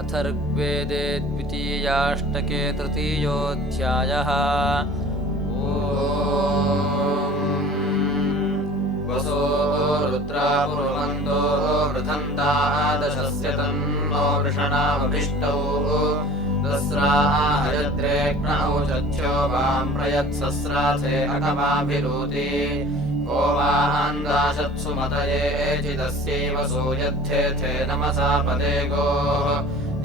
अथर्ववेदे द्वितीयाष्टके तृतीयोऽध्यायः। वसो रुद्रा पुरुवन्तो वृधन्ता दशस्य तन्नो वृषणामभिष्टौ दस्रा हयद्रेक्ष्णौ चथ्यो वां प्रयत्सस्राथे अकमाभिरूति को वान्दाशत्सु मतये चिदस्यैव सूयद्धेथे नमसा पदे गोः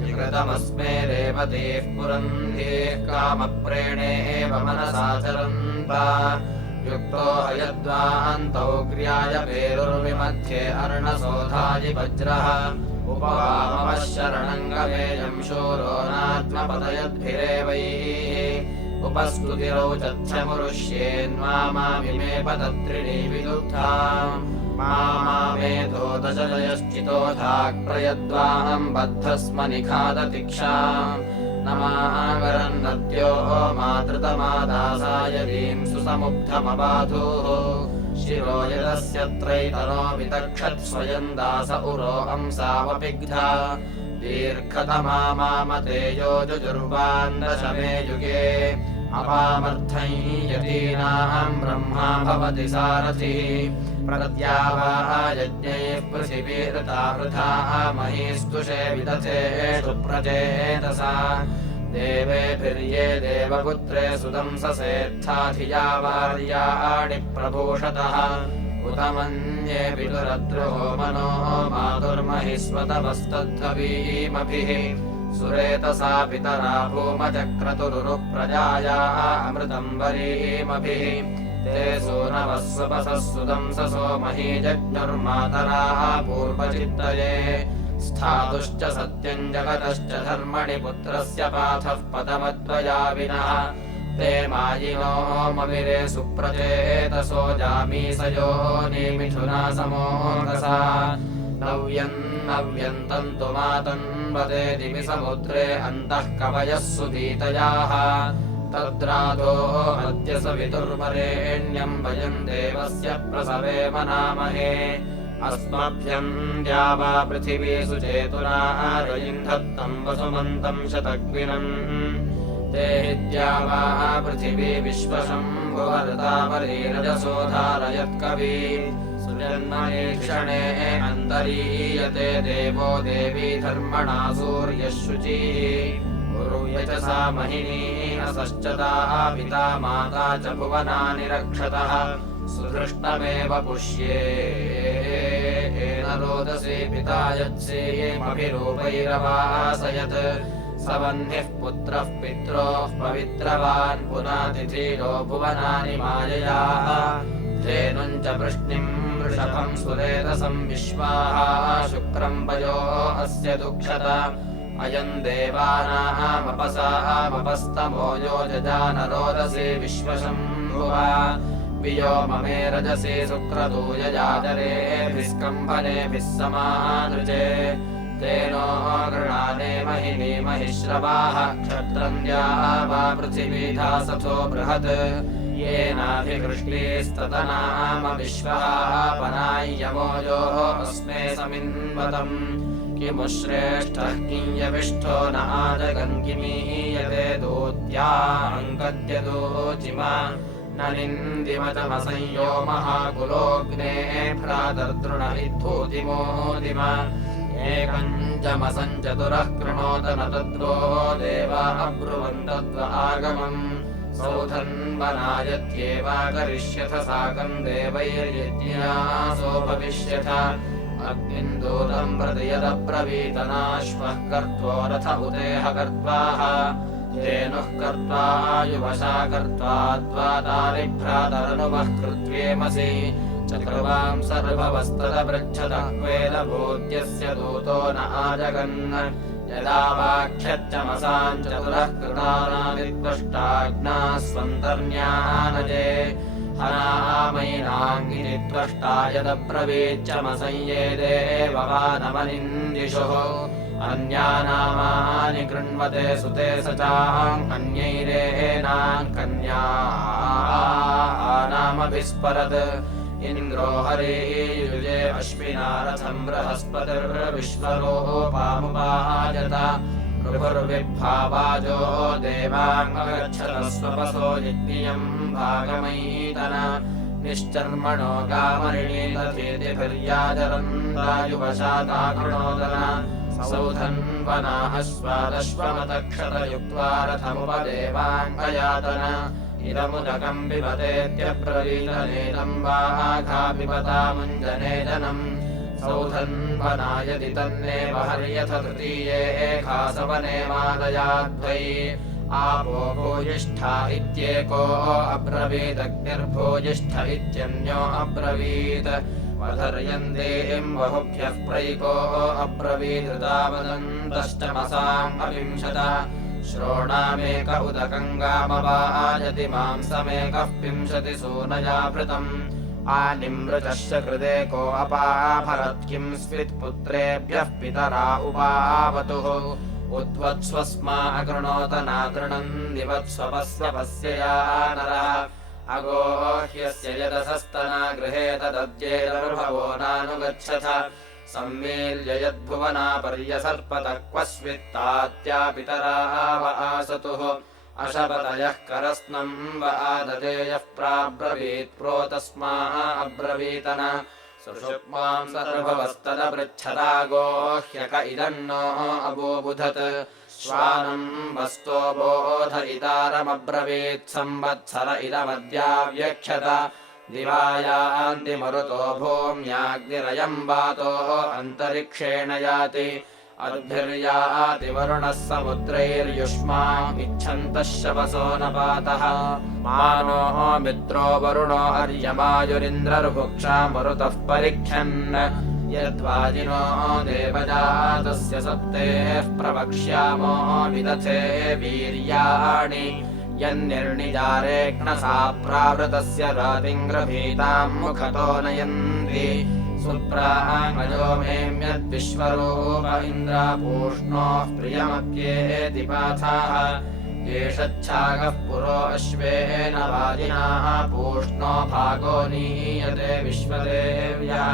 विकृतमस्मे रेवतीः पुरन्धीः कामप्रेणेव मनसाचरन्ता युक्तो हयद्वान्तौ क्रियाय पेरुर्विमध्ये अर्णसोधायि वज्रः उपवामवशरणं गवेयं शूरो नात्मपतयद्भिरेवैः उपस्तुतिरौ चच्छमुरुष्येन्मामिमे पदत्रिणी विदुग्धा मामेधो दशजयश्चितोधाक् प्रयद्वाहं बद्धस्म निखादतिक्षाम् नमागरन्नद्यो मातृतमादासायदीं सुसमुग्धमबाधुः शिरो यदस्य त्रैतनो वितक्षत् स्वयं दास उरो अंसावपिग्धा दीर्घतमा मामते योजुर्वान् दशमे युगे अपामर्थं यतीनां ब्रह्मा भवति सारथिः प्रत्यावाह यज्ञैः पृथिवीरता वृथा महीस्तुषे विदथेषु प्रचेतसा देवेभिर्ये देवपुत्रे सुदंससेत्था धिया वार्याणि प्रभूषतः उत मन्ये विदुरद्रुहो मनो मातुर्महिस्वतवस्तद्धवीमभिः सुरेतसा पितरा भूमचक्रतुरुप्रजाया अमृतं वरीमभिः ते सूनवस्वपसः सुदंससो महीजज्ञुर्मातराः पूर्वचित्तये स्थातुश्च सत्यं जगतश्च धर्मणि पुत्रस्य पाथः पदमद्वया विनः ते मायिनो ममिरे सुप्रचेतसो जामीसयो निमिथुना समोगसा नव्यन्तन्तु मातन्वदे दिवि समुद्रे अन्तः कवयः सुदीतयाः तद्राधो अद्य सवितुर्वरेण्यं वयं देवस्य प्रसवे मनामहे अस्मभ्यं द्यावा पृथिवी सुचेतुना रयिन्धत्तं वसुमन्तं शतग्विनम् ते द्यावा पृथिवी विश्वशम्भुवर्तावरीरजसो धारयत्कवी सुजन्मनीक्षणे अन्तरीयते देवो देवी धर्मणा सूर्यः शुचिः सा महिनी असश्चता पिता माता च भुवनानि रक्षतः सुदृष्टमेव पुष्येन रोदसी पिता यत्सेमभिरूपैरवासयत् स वह्निः पुत्रः पित्रोः पवित्रवान् पुनातिथीरो भुवनानि मायया धेनुं च वृष्णिं वृषभं सुरेतसं विश्वाः शुक्रं पयो अस्य दुक्षत अयं देवानामपसामपस्तमो यो जजानरोदसी विश्वशम्भुवा वियो ममे रजसी शुक्रतूयजातरेभिस्कम्भनेभिः समादृजे तेनो गृणाने महिनी महिश्रवाः क्षत्रन्द्यावा पृथिवीधा सथो बृहत् येनाभिकृष्टीस्ततनाम विश्वः पनाय्यमो यो अस्मे समिन्वतम् किमु श्रेष्ठः किञ्यविष्ठो न आजगन् किमीयते दूत्याङ्गद्यदोचिमा न निन्दिमतमसंयो महाकुलोऽग्ने भ्रातर्दृढ इद्धूतिमोदिमा एकञ्चमसं चतुरः कृणोत न तद्रो देवा अब्रुवन्तद्व आगमम् सौधन्वनायत्येवाकरिष्यथ साकं देवैर्यज्ञासो भविष्यथ अग्निन्दूतं प्रति यदब्रवीतनाश्वः कर्त्वो रथ उदेह कर्त्वाः धेनुः कर्त्वा युवशा कर्त्वा द्वादारिभ्रातरनुवः कृत्वेमसि चक्रवां सर्ववस्तदपृच्छतः वेदभूत्यस्य दूतो न आजगन् यदा वाक्ष्यच्चमसां चतुरः कृतानादित्वष्टाज्ञा स्वन्तर्न्यानजे हनामयिनाङ्गिनि त्वष्टा यदब्रवीच्चमसंये देववानमनिन्दिषुः अन्यानामानि कृण्वते सुते स चान्यैरेनान् कन्यानामभिस्परत् इन्द्रो हरियुजे अश्विनारथम् बृहस्पतिर्विश्वरूपामुपायत ऋभुर्विभावाजो देवाङ्गच्छतस्वपसो यज्ञियम् भागमयीतन निश्चर्मणो गामरिणीतथेतिभिर्याजरन्दायुवशाताकृणोदन सौधन्वना अश्वादश्वमतक्षतयुक्त्वा रथमुपदेवाङ्गयातन इदमुदकम् पिबतेत्यब्रवीतनेदम् वाघा पिबतामुञ्जनेदनम् सौधन्वना यदि तन्नेव हर्यथ तृतीये खासवनेवादयाद्वै आपो भूयिष्ठा इत्येको अब्रवीदग्निर्भूयिष्ठ इत्यन्यो अब्रवीत् वधर्यन्तेम् बहुभ्यः प्रैको अब्रवीदृतावदन्तश्चमसाम् अविंशत श्रोणामेक उदकम् गामवायति मांसमेकः पिंशति सूनयाभृतम् आनिमृचश्च कृतेको अपाभरत् किम् स्वित्पुत्रेभ्यः पितरा उपावतुः उद्वत्स्वस्मा अकृणोत नातृणम् दिवत्स्वपस्वपस्यया नरः अगोह्यस्य यदसस्तना गृहे तदद्येतर्भवो नानुगच्छथ सम्मील्य यद्भुवना पर्यसर्पतः क्वस्वित्तात्या पितरा व आसतुः अशपतयः करस्नम् व आदते यः प्राब्रवीत् प्रोतस्मा अब्रवीतन सुषुप्माम् सर्ववस्तदपृच्छदा गोह्यक इदन्नो अबोबुधत् श्वानम् वस्तो बोध इतारमब्रवीत् संवत्सर इदमद्याव्यक्षत दिवायान्ति मरुतो भूम्याग्निरयम् वातो अन्तरिक्षेण याति अद्भिर्याति वरुणः समुद्रैर्युष्मामिच्छन्तः शवसो न पातः मानो मित्रो वरुणो अर्यमायुरिन्द्रर्भुक्षा मरुतः परीक्षन् यद्वाजिनो देवजातस्य सप्तेः प्रवक्ष्यामो विदथे वीर्याणि यन्निर्णिजारेक्णसा प्रावृतस्य रातिङ्ग्रभीताम् मुखतो नयन्ति सुप्रामयो मेम्यद्विश्वरूप इन्द्रापूष्णोः प्रियमप्येति पाथाः येषच्छागः पुरो अश्वेन वाजिनाः पूष्णो भागो नीयते विश्वदेव्या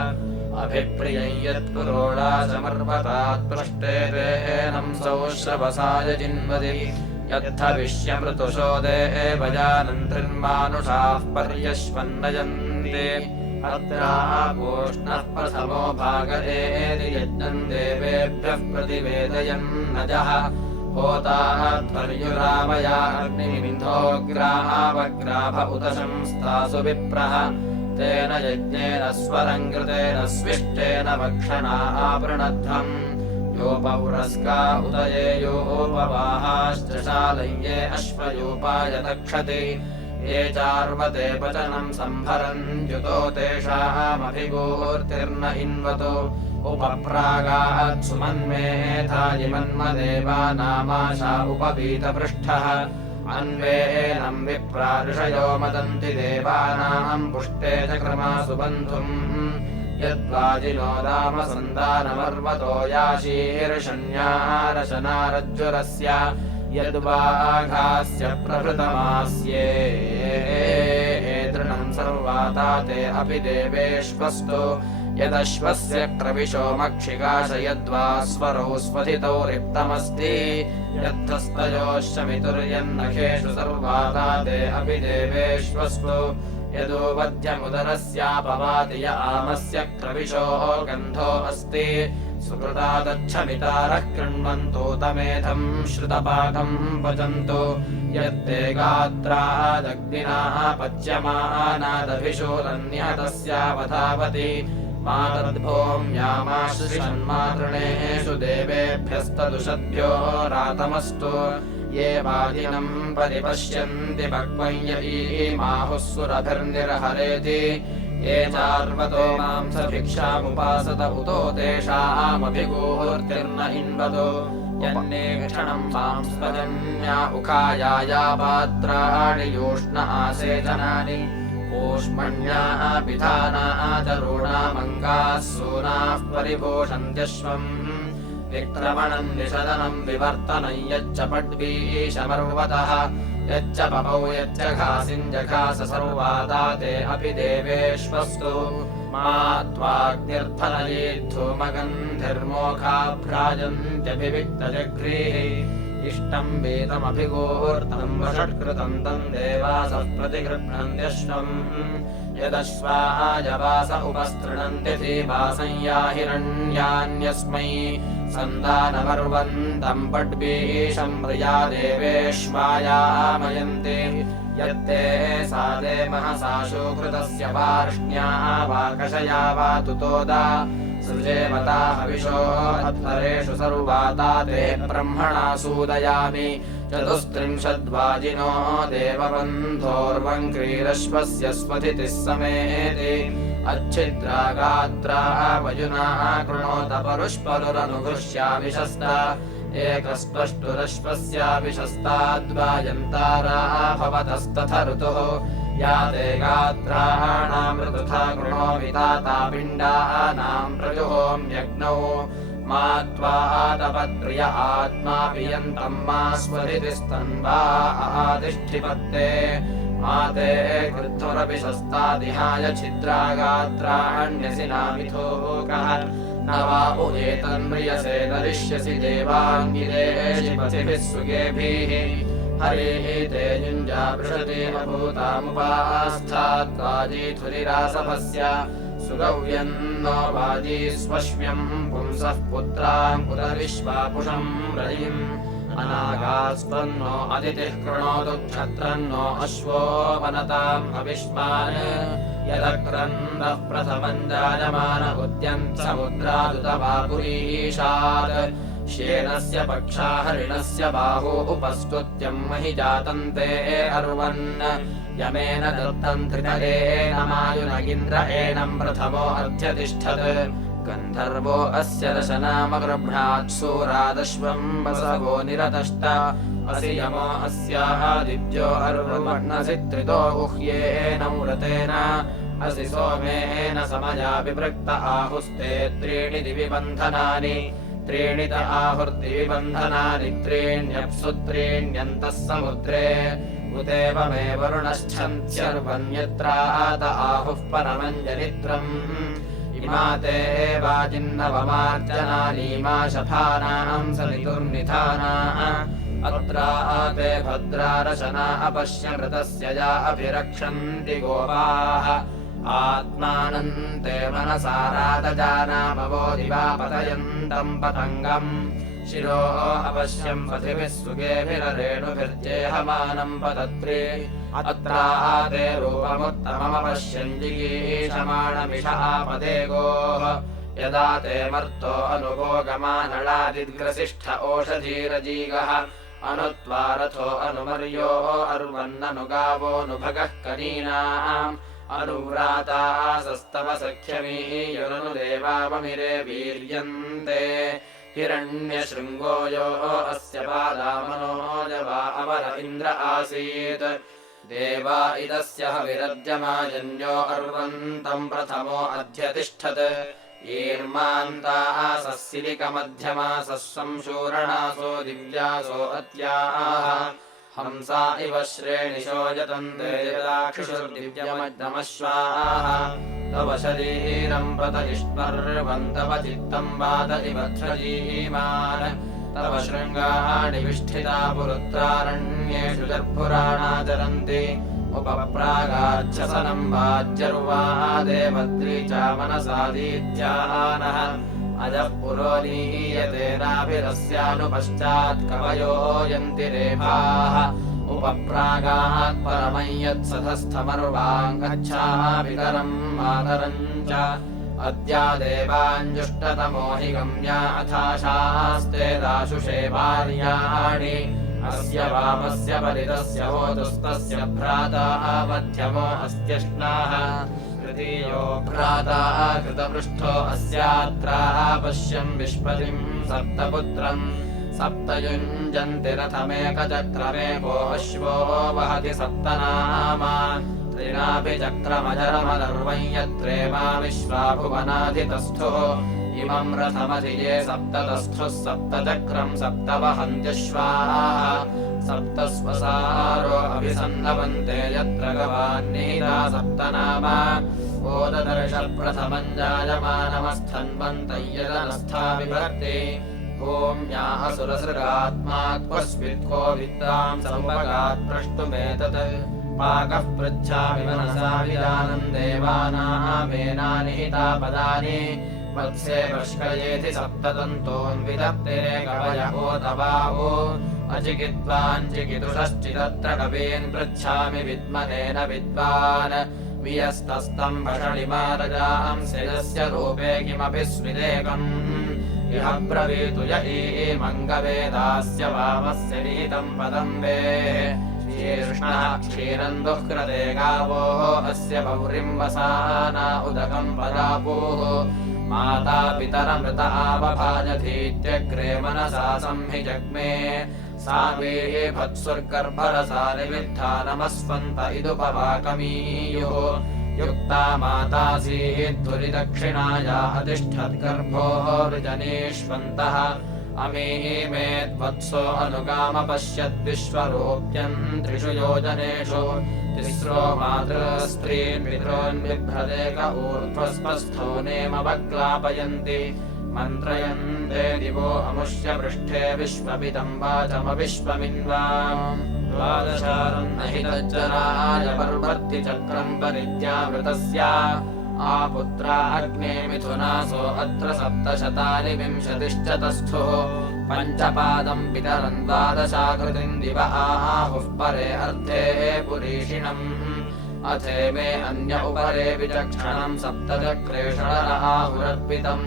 अभिप्रियम् यत्पुरोडा समर्वतात् पृष्टेरेणम् सौश्रवसाय जिन्वति यद्धविष्यमृतुषो देवजानन्त्रिन्मानुषाः पर्यश्वन्नयन्ति अत्रापूष्णः प्रथमो भागयेति यज्ञम् देवेभ्यः प्रतिवेदयन्नजः होताध्वर्युरामया अग्निमिन्धोग्रावग्राभ उत संस्थासु विप्रः तेन यज्ञेन स्वरम् कृतेन स्विष्टेन भक्षणा आपृणध्वम् योपपुरस्का उदयेयोपवाहाश्च शालय्ये अश्वयूपाय तक्षति ये चार्वते पचनम् सम्भरन्त्युतो तेषामभिगूर्तिर्न इन्वतो उपप्रागात् सुमन्मेधायिमन्मदेवानामाशा उपवीतपृष्ठः अन्वेनम् विप्राऋषयो मदन्ति देवानाम् पुष्टे च क्रमासु बन्धुम् यद्वाजिनो रामसन्दानमर्वतो याशीर्षण्यारशनारज्जुरस्य यद्वाघास्य प्रभृतमास्ये तृणम् सर्वाताते अपि देवेष्वस्तु यदश्वस्य क्रविशो मक्षिकाश यद्वास्वरौ स्वधितौ रिक्तमस्ति यद्धस्तयोश्चमितुर्यन्नखेषु सर्वाताते अपि देवेष्वस्तु यदोवध्यमुदरस्यापवाति य आमस्य क्रविशो गन्धो अस्ति सुकृतादच्छमितारः कृण्वन्तु तमेधम् श्रुतपाकम् पचन्तु यत्ते गात्रादग्निनाः पच्यमानादभिशूलन्यहतस्यावधावति मातद्भूम्यामाश्रिषन्मातृणेषु देवेभ्यस्तदुषद्भ्यो रातमस्तु ये वाजिनम् परिपश्यन्ति भग्वम् यईमाहुः सुरभिर्निर्हरेति ये चार्वतो मांसभिक्षामुपासत उतो तेषामभिगूर्तिर्न इन्वतो यन्नेक्षणम् सांस्पजन्या उखायाया पात्राणि योष्ण आसेचनानि ऊष्मण्याः पिधानाः चरूणामङ्गाः सूनाः परिभूषन्त्यश्वम् विक्रमणम् निषदनम् विवर्तनम् यच्च पड्वीशमर्वतः यच्च पपौ यच्च घासिञ्जघास सर्वादा ते अपि देवेष्वस्तु मा त्वाग्निर्फलयेद्धूमगन्धिर्मोखाभ्राजन्त्यभिविक्तजघ्रीः इष्टम् वेदमभिगूर्तम् वषट्कृतम् तम् देवासः प्रतिगृह्णन्त्यश्वम् यदश्वायवास उपस्तृणन्ति धीवासं या हिरण्यान्यस्मै सन्दानमर्वन्तम् पड्बीशम् प्रिया देवेश्वायामयन्ति यत्ते सा दे महसाशु कृतस्य वार्ष्ण्या वा कषया वा तुतोदा सृजेवता हविषो अध्वरेषु सर्वाता ते ब्रह्मणा सूदयामि चतुस्त्रिंशद्वाजिनो देवबन्धोर्वङ्क्रीरश्वस्य स्वधितिः समेति अच्छिद्रा गात्रा वयुना कृणोत परुष्परुरनुगृह्याविशस्ता एकस्पष्टुरश्वस्याविशस्ताद्वायन्तारा भवतस्तथ ऋतुः या ते गात्राणाम् ऋतुथा कृणोमिताता पिण्डानाम् प्रजुहोम्यग्नौ मा त्वातपत्प्रिय आत्मा पियन्तम् मा स्वरितिस्तन्वा आदिष्ठिपत्ते मा ते कृद्धुरभिशस्तादिहाय छिद्रागात्राण्यसिनामिथोकः न वा उदेतन्म्रियसे नरिष्यसि देवाङ्गिरेशिपतिभिः सुगेभिः हरिः ते युञ्जापृषतीमभूतामुपास्थात्वाजीथुरिरासभस्य सुगव्यन्नो वाजीस्वश्म्यम् पुंसः पुत्राम् पुरविश्वापुषम् रयिम् अनागास्त्वन्नो अदितिः कृणोतु क्षत्रन्नो अश्वो वनताम् अविष्मान् यदक्रन्दः प्रथमम् जायमान उद्यम् समुद्रादुतवापुरीशात् श्येनस्य पक्षा हरिणस्य बाहु उपस्तुत्यम् महि जातम् ते अर्वन् यमेन दत्तम् त्रितरेण मायुनगिन्द्र एनम् प्रथमो अध्यतिष्ठत् गन्धर्वो अस्य दशनाम गृह्णात्सूरादश्वम् वसवो निरतष्ट असि यमो अस्यादित्यो अर्वमर्णसि त्रितो गुह्येन व्रतेन असि सोमेन समया विवृक्त आहुस्ते त्रीणि दिवि बन्धनानि त्रीणि त आहुर्दिविबन्धनानि त्रीण्यप्सु त्रीण्यन्तः समुद्रे उदेव मे वरुणश्छन्त्यर्वन्यत्रात आहुः परमञ्जनित्रम् इमा ते वाजिन्नवमार्जनानीमा शफानाम् सलितुर्निधानाः अत्राते भद्रारशना अपश्य मृतस्य या अभिरक्षन्ति गोपाः आत्मानन्ते मनसा रातजानामवो दिवा पतयन्तम् पतङ्गम् शिरो अवश्यम् पथिभिः सुगेभिररेणुभिर्जेहमानम् पतत्रे अत्राते रूपमुत्तममपश्यन् जिगीषमाणमिष आपदे गोः यदा ते मर्तो अनुगोगमानलादिग्रसिष्ठ ओषधीरजीगः अनुत्वा रथो अनुमर्यो अर्वन्ननुगावोऽनुभगः कनीनाम् अनुव्रातासस्तव सख्यमीयुरनुदेवाममिरे वीर्यन्ते हिरण्यशृङ्गो यो अस्य पादामनोजवा अमर इन्द्र आसीत् देवा इदस्य हविरद्यमाजन्यो अर्वन्तम् प्रथमो अध्यतिष्ठत् ईर्मान्तासः सिलिकमध्यमासः संशूरणासो दिव्यासो अत्याः हंसा इव श्रेणिशो यतन्ते यदाक्षिषुर्दिव्यमज्ञमश्वाः तव शरीरम् पतयिष्मर्वन्तव चित्तम् वात इव ध्रजीमान् तव शृङ्गाणि विष्ठिता पुरुत्रारण्येषु जर्भुराणाचरन्ति उपप्रागाच्छसनम् वाज्यर्वा देवद्री च मनसादीत्यानः अजः पुरोनीयते नाभिरस्यानुपश्चात् कवयो यन्ति रेफाः उपप्रागात् परमं यत्सधस्थमर्वाङ्गच्छाभितरम् मातरम् च अद्या देवाञ्जुष्टतमो हि गम्या अथाशास्ते दाशुषे वार्याणि अस्य वामस्य परितस्य होतुस्तस्य भ्राता मध्यमो अस्त्यश्नाः तृतीयो भ्राता कृतपृष्ठो अस्यात्राः पश्यम् विष्पतिम् सप्तपुत्रम् सप्त युञ्जन्ति रथमेकचक्रमेको अश्वो वहति सप्तनामा त्रिनाभिचक्रमजरमदर्वं यत्रेमा विश्वा भुवनाधितस्थो इमम् रथमधिये सप्ततस्थुः सप्तचक्रम् सप्त वहन्त्यश्वाः सप्तस्वसारो अभिसन्नवन्ते यत्र गवान्निहिता सप्तनाम ओददर्श प्रथमम् जायमानमस्थन्वन्तय्यदनस्था विभक्ति भूम्या असुरसृगात्मात्मस्वित्को विद्वाम् समुपगात् प्रष्टुमेतत् पाकः पृच्छामि मनसा विजानम् देवानामेना निहिता पदानि वत्से वष्कयेति सप्ततन्तोऽन्विदप्ते कवयो तवावो अचिकित्वाञ्चिकितुषश्चिदत्र कवीन् पृच्छामि विद्मनेन विद्वान् वियस्तस्तम् भषणिमारजाम् शिरस्य रूपे किमपि स्विदेकम् इह ब्रवीतु य ईमङ्गवेदास्य वामस्य निहितम् पदम् वे शीर्ष्णः क्षीरम् दुःकृते गावोः अस्य पौरिम् वसाना उदकम् पदापूः माता पितरमृत आवभाजतीत्यग्रे मनसा संहि जग्मे सा भत्सुर्गर्भरसा निविद्धा नमस्वन्त इदुपवाकमीयुः युक्ता मातासीद्धुरिदक्षिणाया अतिष्ठद्गर्भो ऋजनेष्वन्तः अमीमेद्वत्सो अनुगामपश्यद्विश्वरूप्यम् त्रिषु योजनेषु तिस्रो मातृस्त्रीन् पितॄन्बिभ्रदेक ऊर्ध्वस्वस्थो नेमवक्लापयन्ति मन्त्रयन्ते दिवो अमुष्य पृष्ठे विश्वमिदम् वाचमविश्वमिन्वाम् द्वादशारम् नहि तज्जनाय पर्वर्ति चक्रम् परित्यावृतस्य आपुत्रा अग्ने मिथुनासो अत्र सप्तशतानि विंशतिश्च तस्थुः पञ्चपादम् पितरम् द्वादशाकृतिम् दिव आहुः परे अर्धे पुरीषिणम् अथे मे अन्य उपरे विचक्षणम् सप्तचक्रे षडराहुरर्पितम्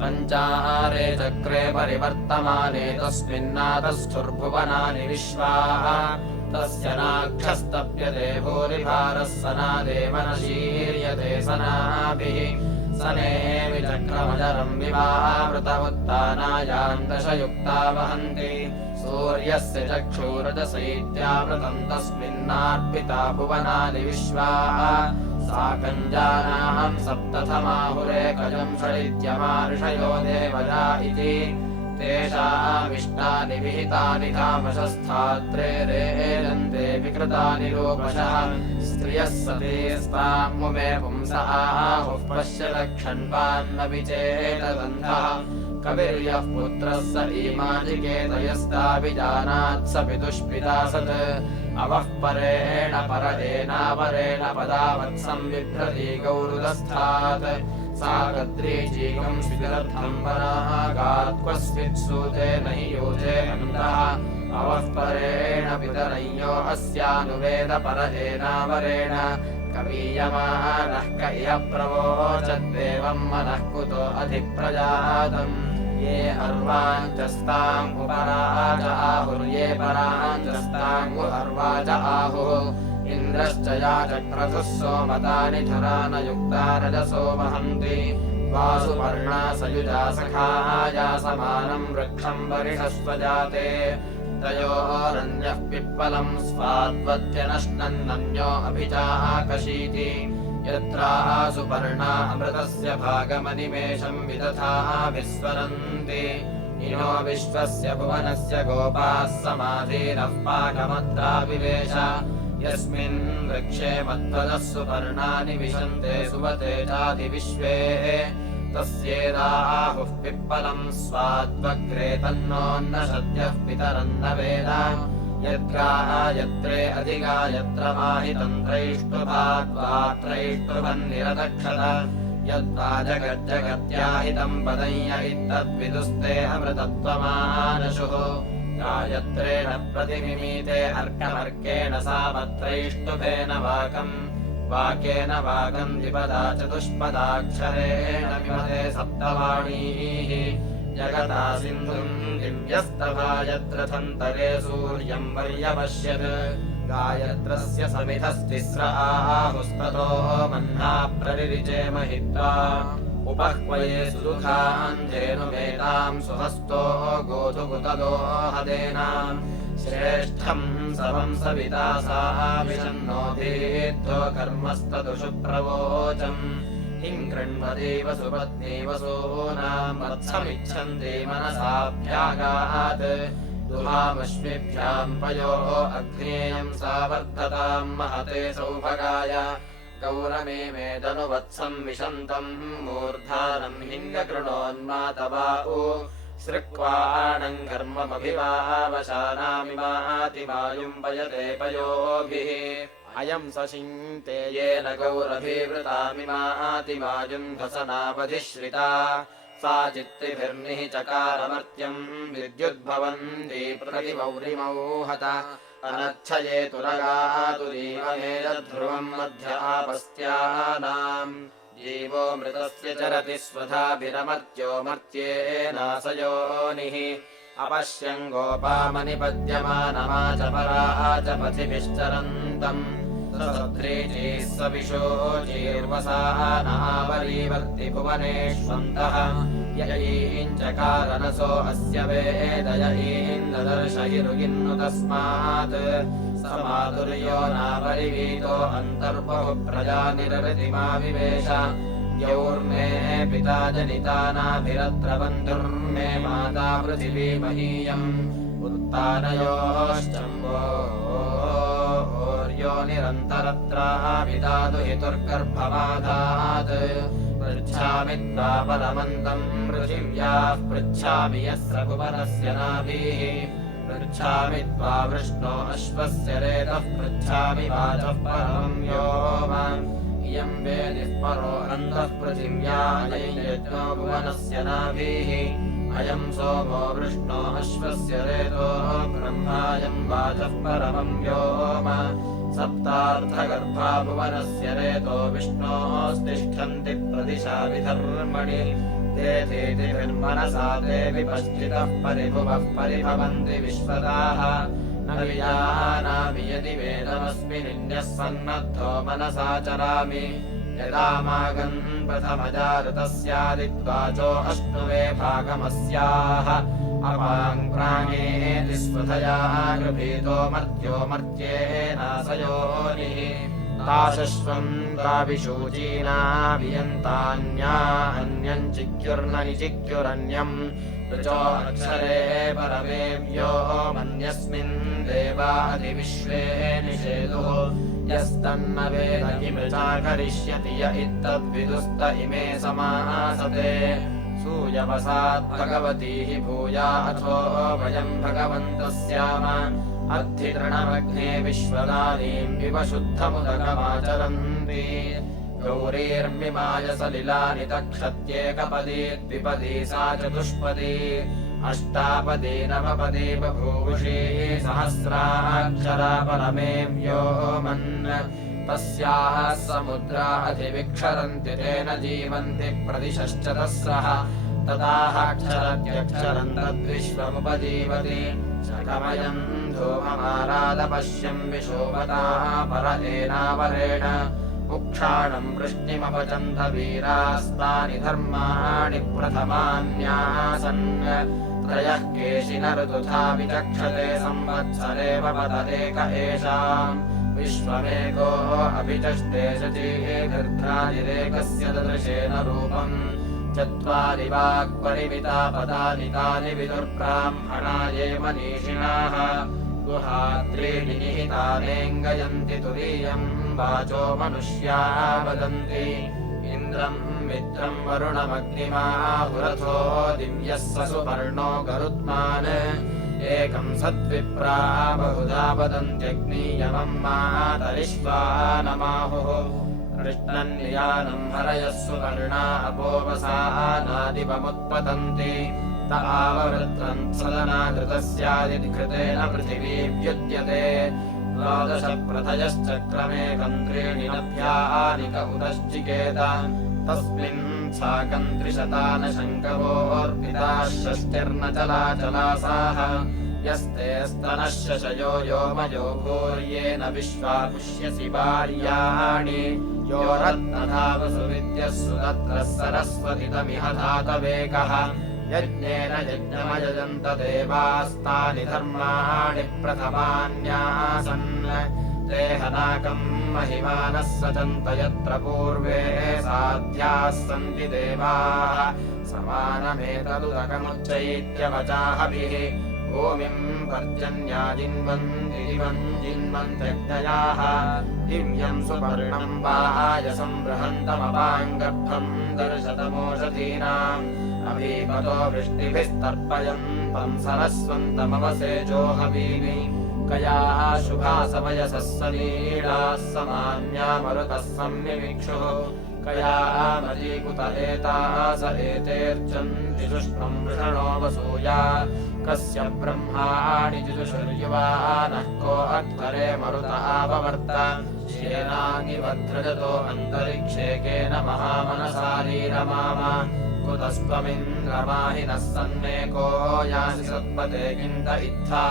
पञ्चाहारे चक्रे परिवर्तमाने तस्मिन्नातस्थुर्भुवनानि विश्वाः तस्य नाक्षस्तप्यते भूरिभारः सनादेव न शीर्यते सनाभिः सनेमि चक्रमजरम् विवाहवृतवुत्तानायाम् दशयुक्ता वहन्ति सूर्यस्य चक्षुरजसैत्यावृतम् तस्मिन्नार्पिता भुवनानि विश्वाः सा कञ्जानाम् सप्तथमाहुरेकजम् षडित्यमार्षयो देवजा इति तेषामिष्टानि विहितानि धामशस्थात्रे रेरन्ते विकृतानि रूपशः स्त्रियः सतीस्तामुमे पुंस आहुः पश्य लक्षण्वान्नपि चेतदन्धः कविर्यः पुत्रः स ईमाजिकेतयस्ताभिजानात् स पितुष्पिता सत् अवः परेण परेणापरेण पदावत्सम् बिभ्रती गौरुदस्थात् सा कद्रीजीकम् स्विदर्थम् वरागात्क्वस्वित्सूते न हि यूते अन्तः अवः परेण पितरय्यो अस्यानुवेद परेणावरेण कवीयमानः क इह प्रवोचद्देवम् मनः कुतो अधिप्रजातम् ये अर्वाञ्चस्ताम् उपराज आहुर्ये पराञ्चस्ताम् अर्वाच आहुः इन्द्रश्च याचक्रतुः सोमतानि धरानयुक्ता रजसो वहन्ति वासुपर्णा सयुजा सखाया समानम् वृक्षम् वरिणस्वजाते तयोरन्यः पिप्पलम् स्वाद्वत्यनश्नन्नन्यो अभिचाकशीति यत्राः सुपर्णा अमृतस्य भागमनिमेषम् विदधाः विस्वरन्ति इनो विश्वस्य भुवनस्य गोपाः समाधीनः पाकमत्राविवेश यस्मिन् वृक्षे मत्वदः सुपर्णानि विशन्ते सुवते चाधिविश्वे तस्येदाहुः पिप्पलम् स्वाद्वग्रे तन्नोन्न सद्यः पितरन्न वेद यद्गायत्रे अधिगायत्र माहितन्त्रैष्टुभाद्वात्रैष्टुभन्निरदक्षत यद्वाजगज्जगत्याहितम् पदय्य इत्तद्विदुस्ते अमृतत्वमानशुः गायत्रेण प्रतिमिमीते अर्कमर्केण सावत्रैष्टुभेन वाकम् वाकेन वाकम् द्विपदा चतुष्पदाक्षरेण विमते सप्तवाणीः जगता सिन्धुम् दिव्यस्तभा यत्रथन्तरे सूर्यम् पर्यपश्यत् गायत्रस्य समिधस्तिस्र आहुस्ततो मह्ना प्ररिरिचे महित्वा उपह्वये सुदुःखान्धेनुमेताम् सुहस्तो गोधुकुतलो हदेनाम् श्रेष्ठम् समम् सविता सा विशन्नो धीद्धो कर्मस्तदुषु प्रवोचम् हिं कृण्वते वसुपत्नी वसूनाम् वत्समिच्छन्ति मनसाभ्यागात् दुहामश्मिभ्याम् पयोः अग्नेयम् सा वर्धताम् महते सौभगाय गौरमे मेदनुवत्सम् विशन्तम् मूर्धानम् हिङ्गकृणोन्मातवाउ सृक्वाणम् कर्ममभिवावशानामिमातिमायुम् पयते पयोभिः अयम् सशिङ्क्ते येन गौरभिवृतामिमातिमायुम् ध्वसनावधिश्रिता सा चित्तिभिर्निः चकारमर्त्यम् विद्युद्भवन्ती प्रतिमौरिमौहत अनच्छये तुरगातुरीवमेयध्रुवम् मध्य आपस्त्यानाम् जीवो मृतस्य चरति स्वधाभिरमर्त्यो मर्त्येनाशयोनिः अपश्यम् गोपामनिपद्यमानमाचपराच पथिभिश्चरन्तम् सद्रीचीः सविशोचीर्वसानावरीवर्ति भुवनेष्वन्तः ययीञ्चकारणसो अस्य वेदयीन्ददर्शहिरुगिन्नु तस्मात् स माधुर्यो नापरिवीतो अन्तर्बहु प्रजानिरृतिमाविवेश यौर्मे पिता जनितानाभिरत्र बन्धुर्मे माता पृथिवी महीयम् उत्तानयोश्चम्बोर्यो निरन्तरत्राभिदातुहितुर्गर्भमाधात् पृच्छामि त्वा परमन्तम् पृथिव्याः पृच्छामि यस्य भुवनस्य नाभिः पृच्छामि त्वा वृष्णो अश्वस्य रेतः पृच्छामि वाचः परमम् व्योम इयम् वेदिः परो अन्तः पृथिव्या अयम् यज्ञो भुवनस्य नाभिः अयम् सोमो वृष्णो अश्वस्य रेतो ब्रह्मायम् वाचः परमम् व्योम सप्तार्थगर्भा भुवनस्य रेतो विष्णोस्तिष्ठन्ति प्रदिशा विधर्मणि ते थेतिभिर्मनसा ते विपश्चितः परिभुवः परिभवन्ति विश्वदाः न विजानामि यदि वेदमस्मि निन्यः सन्नद्धो मनसा चरामि यदा मागन् प्रथमजातस्यादिद्वाचो अश्नुवे भागमस्याः अपाङ्प्राणेति स्वधया गृभीतो मर्त्यो मर्त्येनाशयोनिः ताशश्वम् ताभिशूचीना वियन्तान्या अन्यम् चिक्युर्न निचिक्युरन्यम् ऋचो अक्षरे परमे व्यो मन्यस्मिन् देवादिविश्वे निषेदुः यस्तन्न वेद किमृचा करिष्यति य इत्तद्विदुस्त इमे समासते सूयवसात् भगवती हि भूया अथो वयम् भगवन्तः स्याम अर्थितृणमग्ने विश्वदानीम् इव शुद्धमुदकमाचरन्ति गौरीर्मिमाय सलिलानि तक्षत्येकपदी द्विपदी सा चतुष्पदी अष्टापदी नवपदी बभूषी सहस्राक्षरा परमे व्योमन् तस्याः समुद्रा अधिविक्षरन्ति तेन जीवन्ति प्रदिशश्चतस्रः तदाक्षरत्यक्षरम् तद्विश्वमुपजीवति शकमयम् धूममारादपश्यम् विशोभताः पर एनावरेण मुक्षाणम् वृष्णिमपचन्त वीरास्तानि धर्माणि प्रथमान्यासन् त्रयः केशिन ऋतुथा विचक्षते संवत्सरेव पद एक एषाम् विश्वमेको अभिचष्टे शचीर्घ्रादिरेकस्य ददृशेन रूपम् चत्वारि वाक्परिमिता पदानि तानि विदुर्ब्राह्मणा ये मनीषिणाः गुहात्रीणि निहितानेऽङ्गयन्ति तुरीयम् वाचो मनुष्या वदन्ति इन्द्रम् मित्रम् वरुणमग्निमाहुरथो दिव्यः स सुपर्णो गरुत्मान् एकम् सद्विप्रा बहुधा वदन्त्यग्नीयमम् मातरिष्वा नमाहुः कृष्णन्नियानम् हरयः सुपर्णा अपोवसानादिवमुत्पतन्ति त आववृत्रम् सदनाकृतस्यादिघृतेन पृथिवी व्युद्यते द्वादश प्रथयश्चक्रमेकम् त्रीणि नभ्यानिक उदश्चिकेत तस्मिन् साकम् त्रिशतान शङ्कवोऽर्पिताः षष्टिर्न चलाचलासाः यस्ते स्तनः शशयो योमयो भूर्येण विश्वा पुष्यसि भार्याणि यो रत्नधावसु विद्यः सुतत्रः सरस्वतितमिह धातवेकः यज्ञेन यज्ञमयजन्त देवास्तानि धर्माणि प्रथमान्यासन् ते हनाकम् महिमानः सचन्त यत्र पूर्वे साध्याः सन्ति देवाः समानमेतदुदकमुच्चैत्यवचाहभिः भूमिम् पर्जन्याजिन्वन्ति जिन्वन्त्यग्नयाः दिव्यम् सुपर्णम् वायसम् बृहन्तमवाङ्गर्भम् दर्शतमोषधीनाम् अभीपतो वृष्टिभिस्तर्पयन् पंसरस्वन्तमवसेजो हवीमि कयाः शुभा समयसः सनीडाः समान्या मरुतः सम्मिमिक्षुः कयाः मजीकुत एतास एतेर्चन्ति जुष्णम् वृषणो वसूया कस्य ब्रह्माणि जुजुषुर्युवानः को अध्वरे मरुत आववर्त श्येनानिवध्रजतो अन्तरिक्षे केन महामनसारीरमाम कुतस्त्वमिन्द्रमाहिनः सन्मेको यासि सत्पते किन्त इत्था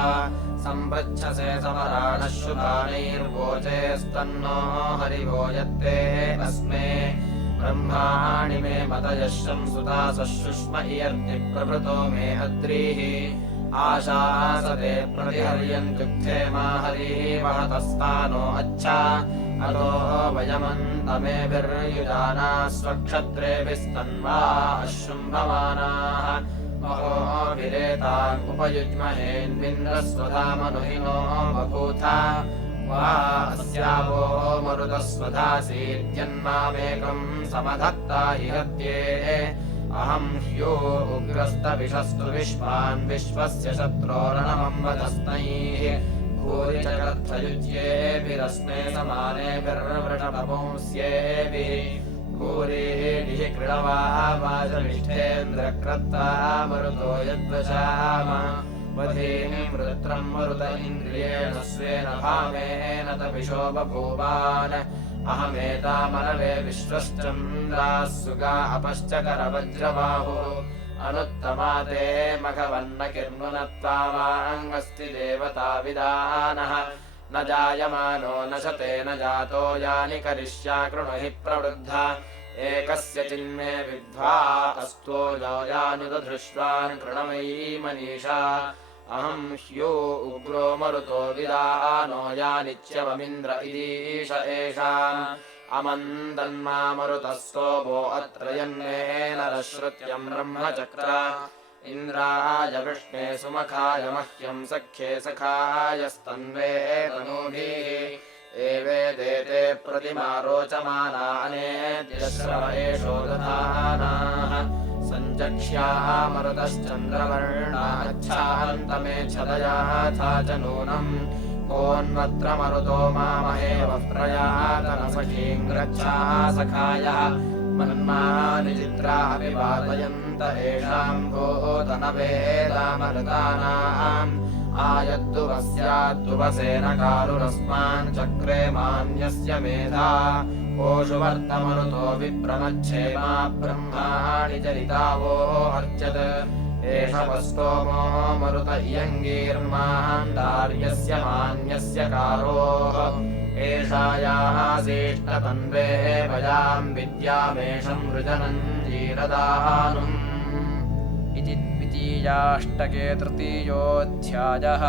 सम्पृच्छसे समराणः शुभानैर्वोचेस्तन्नो हरिवो यत्ते अस्मे ब्रह्माणि मे मतयः शंसुतासः शुष्म इयर्ति प्रभृतो मे अद्रीः आशासते प्रतिहर्यन्त्युक्थे मा हरिः वहतस्तानो अच्छा अतो वयमन्तमेभिर्युजानाः स्वक्षत्रेभिस्तन्वा अशुम्भमानाः महोभिरेतान् उपयुज्महेन्विन्द्रस्वधामनुहिनो बभूथा वा अस्यावो मरुतस्वधासीद्यन्मामेकम् समधत्ता इहत्ये अहम् ह्यो उग्रस्तविषस्तु विश्वान् विश्वस्य शत्रोरणमम्बतस्नैः भूरि च कर्थयुज्येभिरस्मे समानेभिर्वृषभपुंस्येभिः भूरिः कृणवा वाजनिष्ठेन्द्रक्रत्ता मरुतो यद्वशाम वधीम् वृत्रम् मरुत इन्द्रियेण स्वेन भामेन तपिशो बभूवान् अहमेतामनवे विश्वश्चन्द्राः सुगा अपश्च करवज्रबाहुः अनुत्तमा ते मघवन्न किर्मुनत्वावाङ्गस्ति देवताविदानः न जायमानो न शते न जातो यानि करिष्या कृणु हि प्रवृद्धा एकस्य चिन्मे विद्ध्वा अस्तो यानुदधृष्वान् कृणमयी मनीषा अहम् ह्यो उग्रो मरुतो विदानो यानिच्यवमिन्द्र इदीश एषाम् अमन्दन्मा मरुतः सोमो अत्र यन्मेन रश्रुत्यम् ब्रह्मचक्र इन्द्राय विष्णे सुमखाय मह्यम् सख्ये सखायस्तन्वे तनूभिः एवेदेते प्रतिमा रोचमाना अनेत्यश्रव एषो दधानाः सञ्चक्ष्याः मरुतश्चन्द्रवर्णाच्छान्तमे छदयाथा च नूनम् कोऽन्वत्र मरुतो मामहेव प्रयातनसखीम् गच्छाः सखायः मन्मानि चित्रा अभिवादयन्त एषाम् भूतनवेदामरुतानाम् आयद्दुवस्याद्दुवसेन कारुरस्मान् चक्रे मान्यस्य मेधा कोषु वर्तमरुतो विप्रमच्छेमा ब्रह्माणि चरितावो अर्चत् एष वस्तोमो मरुत इयङ्गीर्मान्दार्यस्य मान्यस्य कारोः एषायाः सेष्टतन्वे वयाम् विद्यामेषम् वृजनम् जीरदानुम् इति द्वितीयाष्टके तृतीयोऽध्यायः।